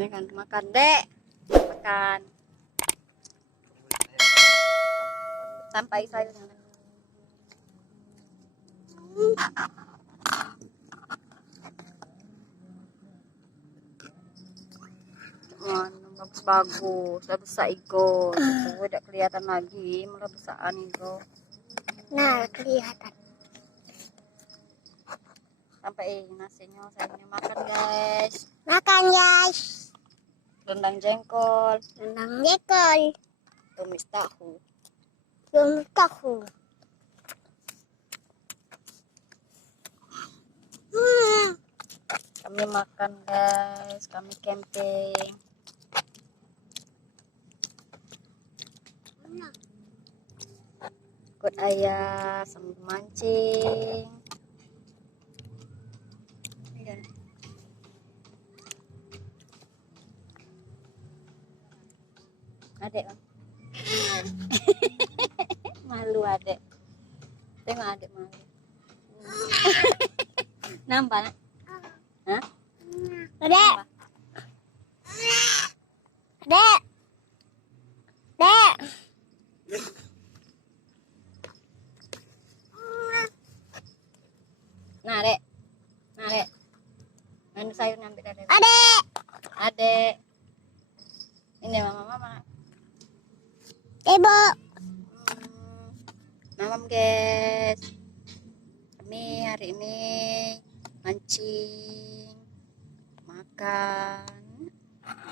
Ini kan makan, Dek. Makan. Sampai sayurnya. Bagus, udah besar Igo. Udah kelihatan lagi, malah besaan Igo. Nah, kelihatan. Sampai nasinya, sayurnya makan guys. Makan guys. Rendang jengkol. Rendang jengkol. Tumis tahu. Tumis tahu. Kami makan guys, kami camping. Ikut ayah sambil mancing. Adek bang. Malu adek. Tengok adek malu. Nampak nak? Hah? Adek. Adek. Adek. Nah adek. Nah adek. Mana sayur ambil adek. Adek. Adek. Ini mama. Ibu. Mamam guys. Kami hari ini mancing, makan,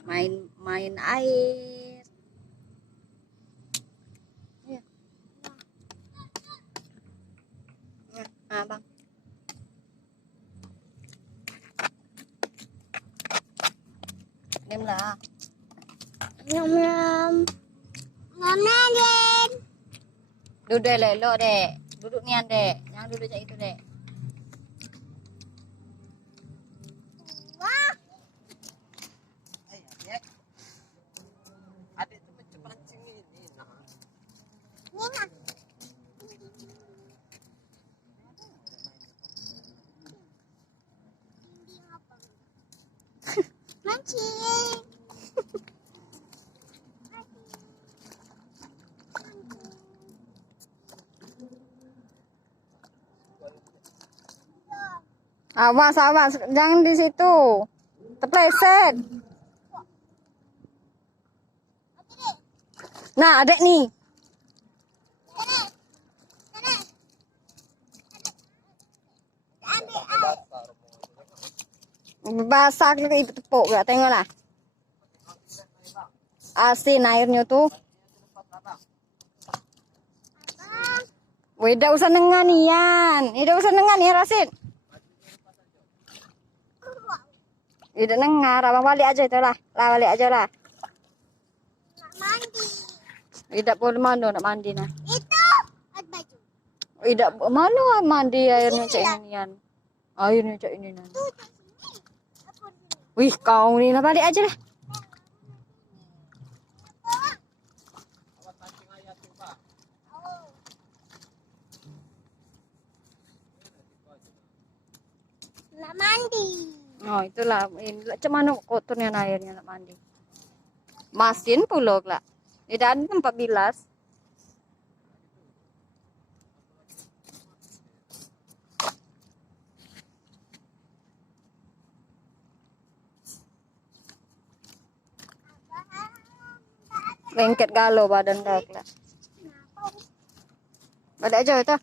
main air. Ya. Nah, bang. Diam lah. Nyam. Ngomongin. Duduk lelok dek. Duduk nian dek. Jangan duduk macam itu dek. Wah. Adik tu macam mancing ini nah. Nina. Mancing. Awas, jangan di situ. Terpleset. Nah, adek nih. Basah itu tepuk gak, tengoklah. Asin airnya tuh. Wih, tidak usah nengan Ian. Tidak usah nengan ya Rasid. Tidak nengar, abang balik aja itu lah. Balik aja lah. Mandi. Tidak boleh mandi, nak mandi nah. Itu baju. Tidak mana mandi airnya cak ini Ian. Airnya cak ini nah. Wih, kau ni lah balik aja lah. Nak mandi. Oh, itulah. Macam mana kotornya airnya nak mandi. Masin pulak lah. Tidak ada tempat bilas. Lengket galau badan dak lah. Balik aja itu.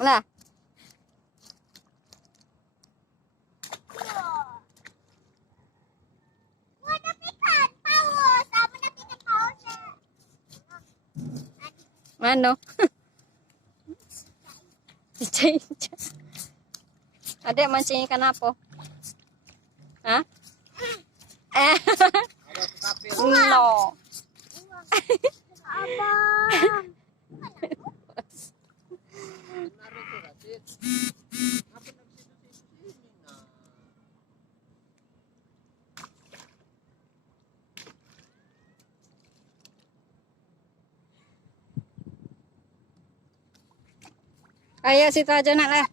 Mana? Mana? Adek mancing ikan apa? Hah? No. Abang. Ayo situ aja nak lah.